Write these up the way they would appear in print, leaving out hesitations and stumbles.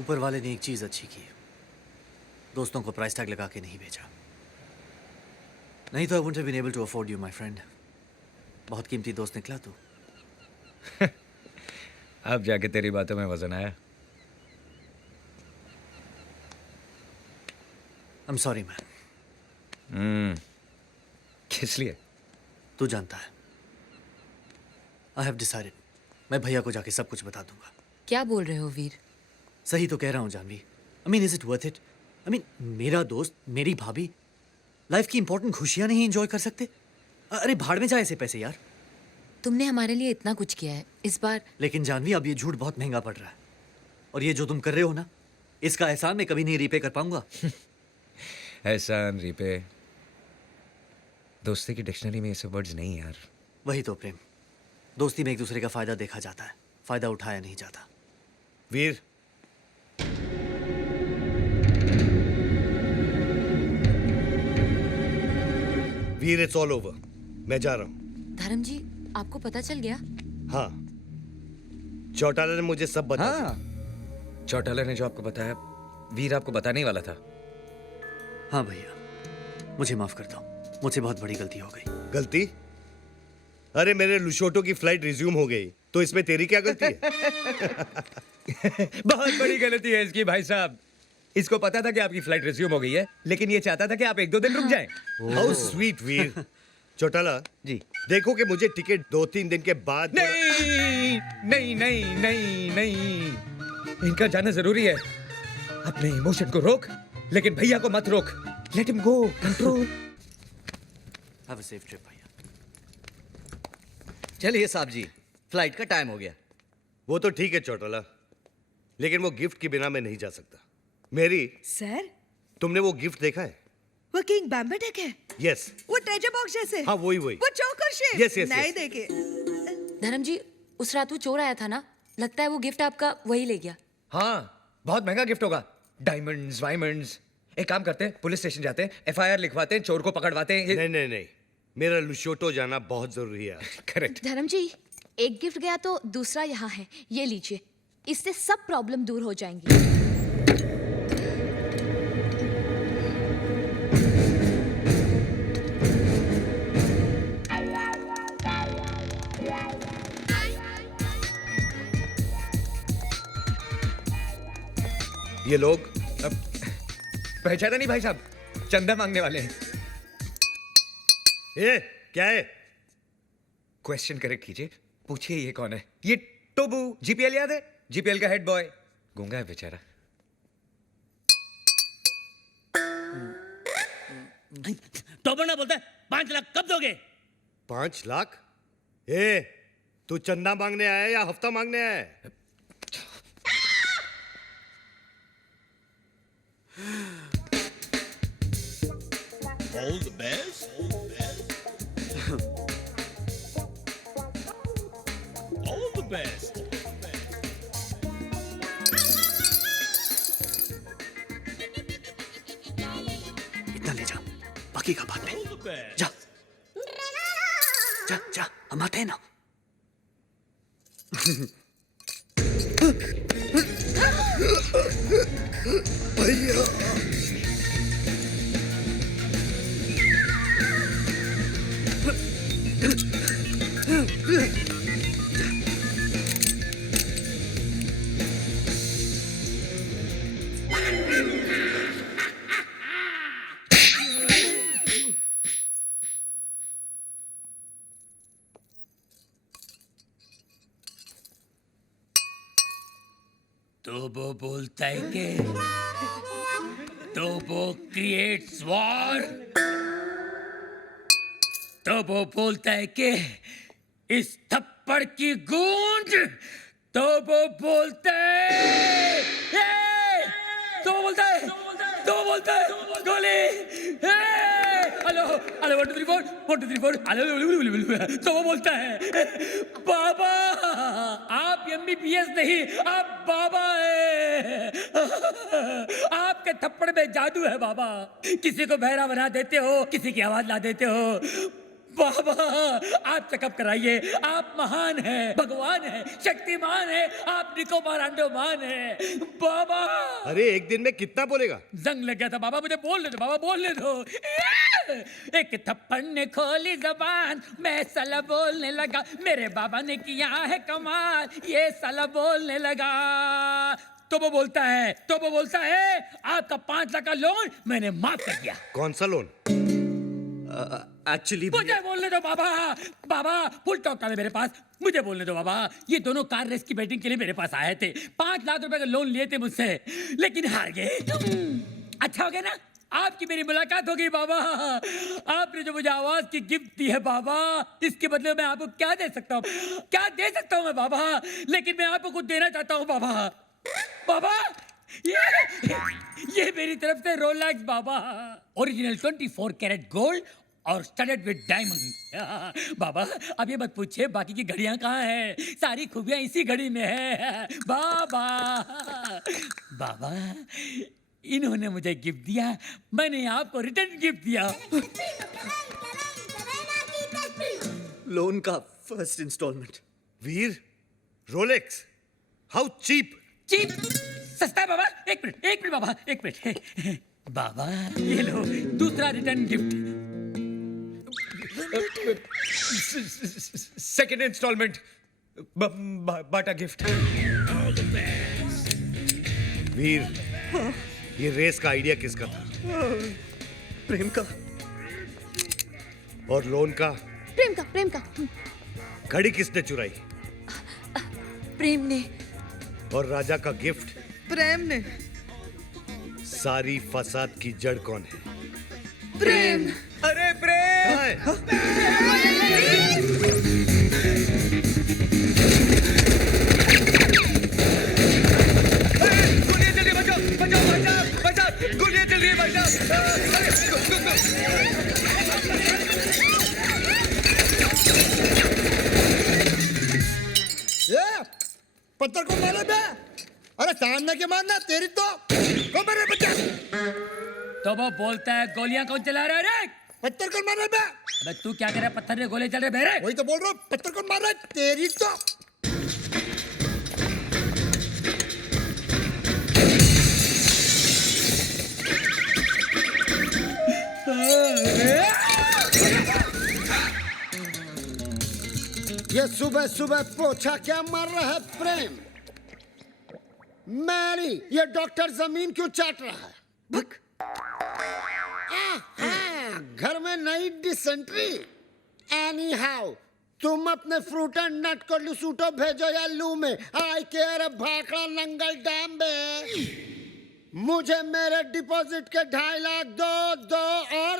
ऊपर वाले ने एक चीज अच्छी की, दोस्तों को प्राइस टैग लगा के नहीं भेजा। नहीं तो I wouldn't have been able to afford you my friend. बहुत कीमती दोस्त निकला तू। अब जाके तेरी बातों में वजन आया। I am sorry man. किस लिए? तू जानता है, आई हैव डिसाइडेड, मैं भैया को जाके सब कुछ बता दूंगा। क्या बोल रहे हो वीर? सही तो कह रहा हूँ Jhanvi. I mean is it worth it? I mean मेरा दोस्त, मेरी भाभी लाइफ की इंपॉर्टेंट खुशियां नहीं एंजॉय कर सकते? अरे भाड़ में जाए ऐसे पैसे यार। तुमने हमारे लिए इतना कुछ किया है, इस बार। लेकिन जानवी अब ये झूठ बहुत महंगा पड़ रहा है, और ये जो तुम कर रहे हो ना, इसका एहसान मैं कभी नहीं रीपे कर पाऊंगा। एहसान, रीपे, दोस्ती की डिक्शनरी में ये सब वर्ड्स नहीं यार। वही तो प्रेम, दोस्ती में एक दूसरे का फायदा देखा जाता है, फायदा उठाया नहीं जाता। वीर, वीर इट्स ऑल ओवर। मैं जा रहा हूँ। धर्म जी, आपको पता चल गया? हाँ, चौटाला ने मुझे सब बता दिया। हाँ, चौटाला ने जो आपको बताया, वीर आपको बताने ही वाला था। हाँ भैया, मुझे माफ कर दो, मुझसे बहुत बड़ी गलती हो गई। गलती? अरे मेरे लुशोटो की फ्लाइट रिज्यूम हो गई, तो इसमें तेरी क्या गलती है? बहुत बड़ी गलती है इसकी भाई साहब। इसको पता था कि आपकी फ्लाइट रिज्यूम हो गई है, लेकिन ये चाहता था कि आप 1-2 दिन रुक जाएं। हाउ स्वीट वीर। चौटाला जी। देखो कि मुझे टिकट 2-3 दिन के बाद। नहीं नहीं नहीं नहीं नहीं, इनका जाना जरूरी है। अपने इमोशन को रोक, लेकिन भैया को मत रोक। Let him go, control. Have a safe trip भैया। चलिए साहब जी, फ्लाइट का टाइम हो गया। वो तो ठीक है चौटाला, लेकिन वो गिफ्ट के बिना मैं नहीं जा सकता। मेरी, सर, तुमने वो गिफ्ट देखा है? वो किंग बैम्बेटेक है? यस। वो ट्रेजर बॉक्स जैसे? हाँ वही। वो चोकर शेप? Yes, yes, नहीं yes. देखे। धर्म जी, उस रात वो चोर आया था ना, लगता है वो गिफ्ट आपका वही ले गया। हाँ, बहुत महंगा गिफ्ट होगा। डायमंड्स, वायमंड्स। एक काम करते हैं, पुलिस स्टेशन जाते हैं, FIR लिखवाते हैं, चोर को पकड़वाते हैं। नहीं नहीं नहीं, मेरा लुशोटो जाना बहुत जरूरी है। करेक्ट। धर्म जी, एक गिफ्ट गया तो दूसरा यहाँ है, ये लीजिए। इससे सब प्रॉब्लम दूर हो जाएंगी। ये लोग पहचाना नहीं भाई साहब, चंदा मांगने वाले हैं। ए, क्या है? क्वेश्चन करेक्ट कीजिए, पूछिए ये कौन है? ये टोबू, GPL याद है? GPL का हेड बॉय। गूंगा है बेचारा। टॉपर ना बोलता है 5 लाख कब दोगे? 5 लाख? ए, तू चंदा मांगने आया है या हफ्ता मांगने आया है? All the best. All the best. इतना ले जा, बाकी का बाद में। All the best. जा जा जा, हम आते हैं ना। भैया, तो वो बोलता है कि तो वो क्रिएट्स वॉर। तो वो बोलता है कि इस थप्पड़ की गूंज। तो वो बोलता है तो वो बोलता है गोली। Hello hello 1 2 3 4 1 2 3 4 hello. तो वो बोलता है बाबा, आप MBBS नहीं, आप बाबा है। आपके थप्पड़ में जादू है बाबा। किसी को बहरा बना देते हो, किसी की आवाज ला देते हो। बाबा आप चेकअप कराइए, आप महान हैं, भगवान हैं, शक्तिमान हैं, आप निकोबार अंडोमान हैं बाबा। अरे एक दिन में कितना बोलेगा? जंग लग गया था बाबा, मुझे बोलने दो बाबा, बोलने दो। एक थप्पड़ ने खोली जबान, मैं साला बोलने लगा, मेरे बाबा ने किया है कमाल, ये साला बोलने लगा। तो वो बोलता है आपका 5 लाख का लोन मैंने माफ कर दिया। कौन सा लोन? एक्चुअली मुझे बोलने दो बाबा, बाबा फुल टॉक है मेरे पास, मुझे बोलने दो बाबा। ये दोनों कार रेस की बैटिंग के लिए मेरे पास आए थे, 5 लाख रुपए का लोन लिए थे मुझसे, लेकिन हार गए। अच्छा हो गया ना, आपकी मेरी मुलाकात हो गई बाबा। आपने जो मुझे आवाज की गिफ्ट दी है बाबा, इसके बदले मैं आपको क्या दे सकता हूँ, क्या दे सकता हूँ मैं बाबा? लेकिन मैं आपको कुछ देना चाहता हूँ बाबा। बाबा ये मेरी तरफ से रोलेक्स बाबा, ओरिजिनल 24 कैरेट गोल्ड और स्टडेड विद डायमंड। बाबा अब ये मत पूछिए बाकी की घड़ियां कहाँ हैं, सारी खूबियां इसी घड़ी में है बाबा। बाबा इन्होंने मुझे गिफ्ट दिया, मैंने आपको रिटर्न गिफ्ट दिया। लोन का first instalment. Veer, Rolex, how cheap! Cheap सस्ता है बाबा। एक मिनट बाबा, एक मिनट बाबा, ये लो दूसरा रिटर्न गिफ्ट। सेकंड इंस्टॉलमेंट, बाटा गिफ्ट। वीर, ये रेस का आइडिया किसका था? प्रेम का। और लोन का? प्रेम का। घड़ी किसने चुराई? प्रेम ने। और राजा का गिफ्ट? प्रेम ने। सारी फसाद की जड़ कौन है? प्रेम। अरे प्रेम! कहाँ है? गोलियां चल रही है, बचाओ भाई साहब, गोलियां चल रही है भाई साहब। पत्थर को मारे बे? अरे सामने के मारना, तेरी तो को मारे बच्चा। तो वो बोलता है गोलियां कौन चला रहा है रे? पत्थर को मारे बे? अबे तू क्या कर रहा है, पत्थर में गोले चल रहे बेरे? वही तो बोल रहा हूँ, पत्थर को मार रहा है, तेरी तो। ये सुबह सुबह पोछा क्या मार रहा है प्रेम? मैरी, ये डॉक्टर जमीन क्यों चाट रहा है? घर में नई डिसेंट्री। एनी हाउ, तुम अपने फ्रूट एंड नट को लुसूटो भेजो या लू में। आई केयर भाखड़ा नंगल डैम में। मुझे मेरे डिपॉजिट के 2.5 लाख दो और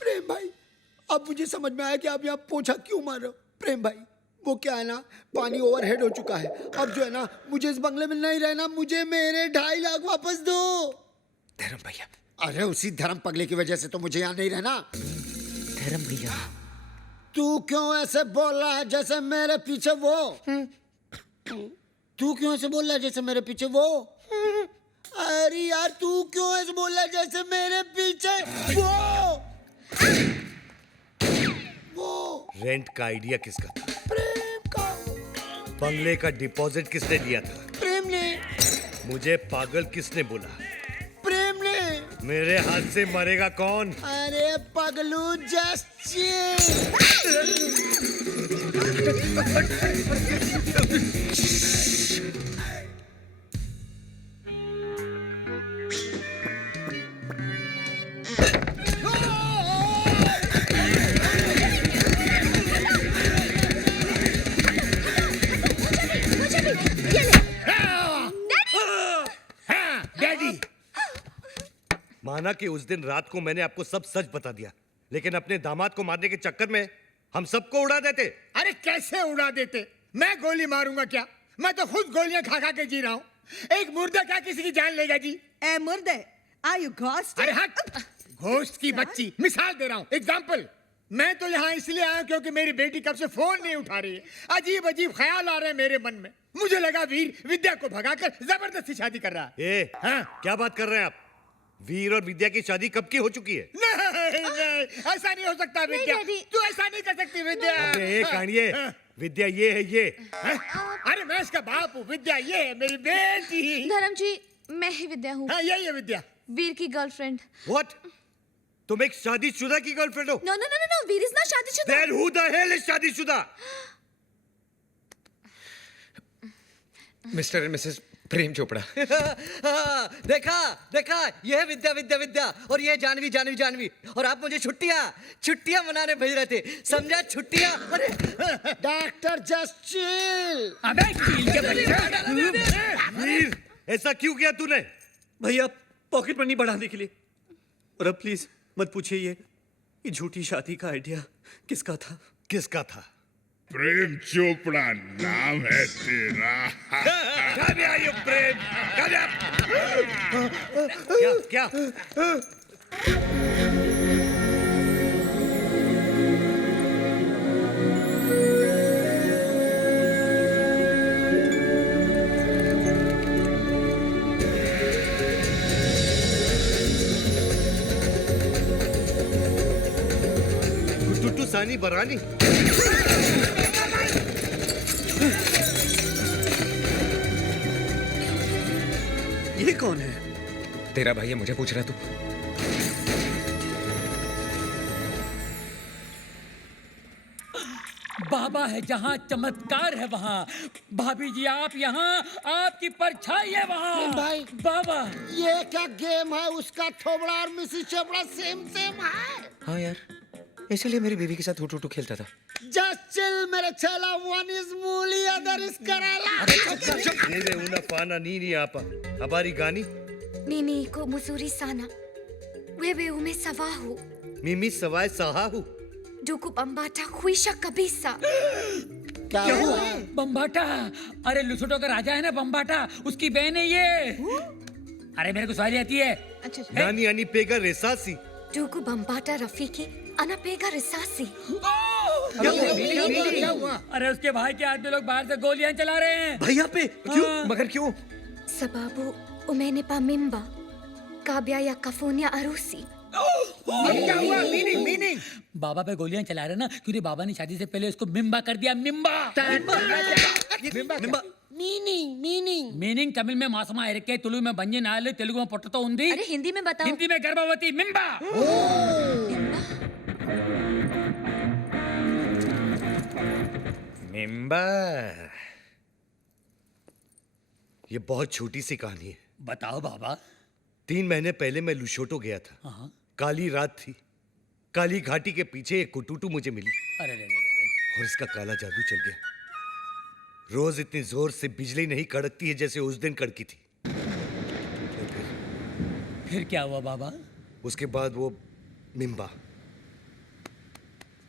प्रेम भाई, अब मुझे समझ में आया कि आप यहाँ पोछा क्यों मार रहे हो। प्रेम भाई, वो क्या है ना, पानी ओवरहेड हो चुका है। अब जो है ना, मुझे इस बंगले में नहीं रहना, मुझे मेरे 2.5 लाख वापस दो। धर्म भैया। अरे उसी धर्म पगले की वजह से तो मुझे यहाँ नहीं रहना। धर्म भैया। तू क्यों ऐसे बोल रहा है जैसे मेरे पीछे वो? तू क्यों ऐसे बोल रहा है जैसे मेरे पीछे वो? अरे यार, तू क्यों ऐसे बोल रहा है जैसे मेरे पीछे वो? रेंट का आइडिया किसका था? प्रेम का। बंगले का डिपॉजिट किसने दिया था? प्रेम ने। मुझे पागल किसने बोला? प्रेम ने। मेरे हाथ से मरेगा कौन? अरे पगलू, जस्ट माना कि उस दिन रात को मैंने आपको सब सच बता दिया, लेकिन अपने दामाद को मारने के चक्कर में हम सबको उड़ा देते। अरे कैसे उड़ा देते? मैं गोली मारूंगा क्या? मैं तो खुद गोलियां खा खा के जी रहा हूँ। एक मुर्दा क्या किसी की जान लेगा जी? ए मुर्दे, आर यू घोस्ट? अरे हट, घोस्ट की बच्ची। मिसाल दे रहा हूँ, एग्जाम्पल। मैं तो यहाँ इसलिए आया क्योंकि मेरी बेटी कब से फोन नहीं उठा रही है। अजीब अजीब ख्याल आ रहे हैं मेरे मन में। मुझे लगा वीर विद्या को भगाकर जबरदस्ती शादी कर रहा है। हाँ? क्या बात कर रहे हैं आप? वीर और विद्या की शादी कब की हो चुकी है? नहीं, ऐसा नहीं हो सकता विद्या। डैडी। तू ऐसा नहीं कर सकती विद्या। अबे ये कहानी विद्या ये है ये। हैं? अरे मैं इसका बाप हूँ, विद्या ये है मेरी बेटी। धर्म जी, मैं ही विद्या हूँ, हाँ यही है विद्या। वीर की गर्लफ्रेंड। What? तुम एक शादीशुदा की गर्लफ्रेंड हो? No no no no, Veer is not शादीशुदा। Then who the hell is शादीशुदा? Mr and Mrs Prem Chopra. देखा देखा, ये है विद्या विद्या विद्या, और ये है जानवी जानवी जानवी, और आप मुझे छुट्टियां मनाने भेज रहे थे, समझा? छुट्टियां। अरे डॉक्टर जस्ट चिल। अबे कील के बच्चे। वीर, ऐसा क्यों किया तूने? भैया पॉकेट मनी बढ़ाने के लिए। और अब प्लीज मत पूछिए ये झूठी शादी का आइडिया किसका था? किसका था? प्रेम चोपड़ा नाम है तेरा। क्या ये प्रेम? क्या? टुटू सानी बरानी। ये कौन है? तेरा भाई है, मुझे पूछ रहा तू? बाबा है जहाँ चमत्कार है वहाँ। भाभी जी आप यहाँ, आपकी परछाई है वहाँ। भाई। बाबा ये क्या गेम है? उसका थोबड़ा और मिसिस चोपड़ा सेम सेम है। हाँ यार, इसीलिए मेरी बीवी के साथ हुटू खेलता था। जस्ट चिल मेरे चेला, वन इज मूली अदर इज कराला। ये उना पाना नी आपा हमारी गानी Nini ko musuri sana. Wewe umesawahu. मिमी सवाय Sahu. Duku bambata huisha kabisa. क्या हुआ? बम्बाटा, अरे लुसोटो का राजा है ना बम्बाटा, उसकी बहन है ये। अरे मेरे को सवारी आती है। नानी यानी पेगा रेसासी। Duku bambata rafiki anapega risasi. क्या हुआ? अरे उसके भाई के आदमी लोग बाहर से गोलियां चला रहे हैं। भैया पे क्यों? हाँ। मगर क्यों? Sababu umenipa mimba. Kabla ya kufanya harusi. क्या हुआ? मीनिंग बाबा पे गोलियां चला रहे ना, क्योंकि बाबा ने शादी से पहले उसको मिम्बा कर दिया। मिम्बा मीनिंग मीनिंग तमिल में मासमा इरके, तुलु में बंजे नाले, तेलुगु में पोटतो उंदी, अरे हिंदी में बताओ। हिंदी में गर्भवती। मिम्बा। मेंबर। ये बहुत छोटी सी कहानी है। बताओ बाबा। 3 महीने पहले मैं लुशोटो गया था। हाँ। काली रात थी। काली घाटी के पीछे एक कुटुटू मुझे मिली अरे रे। और इसका काला जादू चल गया। रोज इतनी जोर से बिजली नहीं कड़कती है जैसे उस दिन कड़की थी। फिर क्या हुआ बाबा? उसके बाद वो मिम्बा।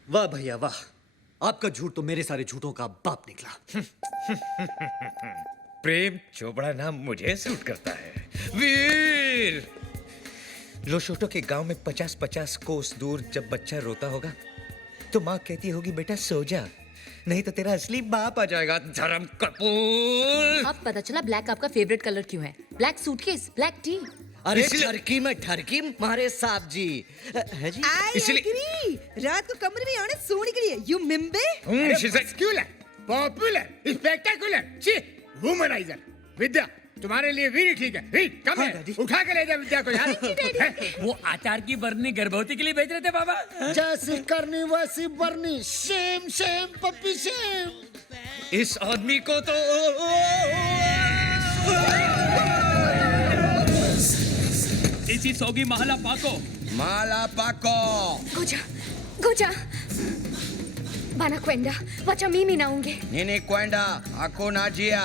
वाह भैया वाह, आपका झूठ तो मेरे सारे झूठों का बाप निकला। प्रेम चोपड़ा नाम मुझे सूट करता है। वीर, लोशोटो के गांव में 50-50 कोस दूर जब बच्चा रोता होगा तो माँ कहती होगी बेटा सो जा, नहीं तो तेरा असली बाप आ जाएगा। धर्म कपूर। अब पता चला ब्लैक आपका फेवरेट कलर क्यों है। Black suitcase, black T. अरे ठरकी में ठरकी मारे साहब जी है जी। I agree. रात को कमरे में आने सोने के लिए यू मिम्बे। स्कूलर, पॉपुलर, स्पेक्टेकुलर, ची, वुमनाइजर। विद्या, तुम्हारे लिए वीर ठीक है। वीर, कम है। उठा के ले जा विद्या को यार। वो आचार की बरनी गर्भवती के लिए भेज रहे थे बाबा। जैसी करनी वैसी बरनी। Shame shame puppy shame. इस आदमी को तो इसी सोगी महला पाको। माला पाको। Goja. Bana kwenda. Wacha mimi naonge. Nini kwenda? Hakuna njia.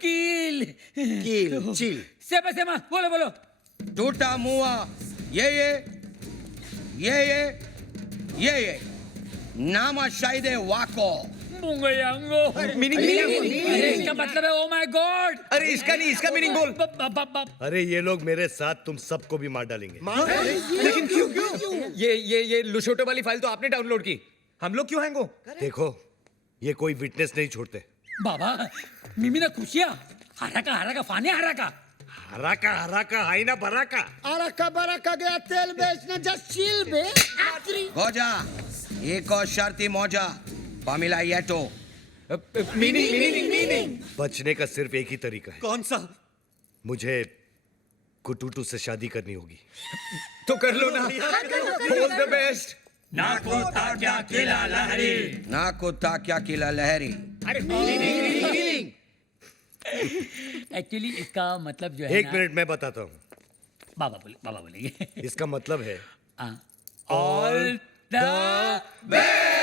कील। किल, चिल। सेमा बोलो बोलो। टूटा मुआ। ये नामा शायदे वाको। मुंगयांगो। अरे इसका मतलब है ओ माय गॉड। अरे इसका नहीं, इसका मीनिंग बोल। अरे ये लोग मेरे साथ तुम सबको भी मार डालेंगे। लेकिन क्यों? ये लुशोटो वाली फाइल तो आपने डाउनलोड की, हम लोग क्यों हैंग हो? देखो, ये कोई विटनेस नहीं छोड़ते। बाबा मिमी ना खुशिया हरा का फाने हरा का हरा का हाई ना भरा का बरा का गया तेल बेचने जस्ट चिल बे गोजा एक और शर्ती मौजा पामिला येटो बचने का सिर्फ एक ही तरीका है। कौन सा? मुझे कुटूटू से शादी करनी होगी। तो कर लो ना। All the best. नाको ताक्या किला लहरी। नाको ताक्या किला लहरी। एक्चुअली इसका मतलब जो है एक मिनट मैं बताता हूँ। बाबा बोलिए इसका मतलब है ऑल द बेस्ट।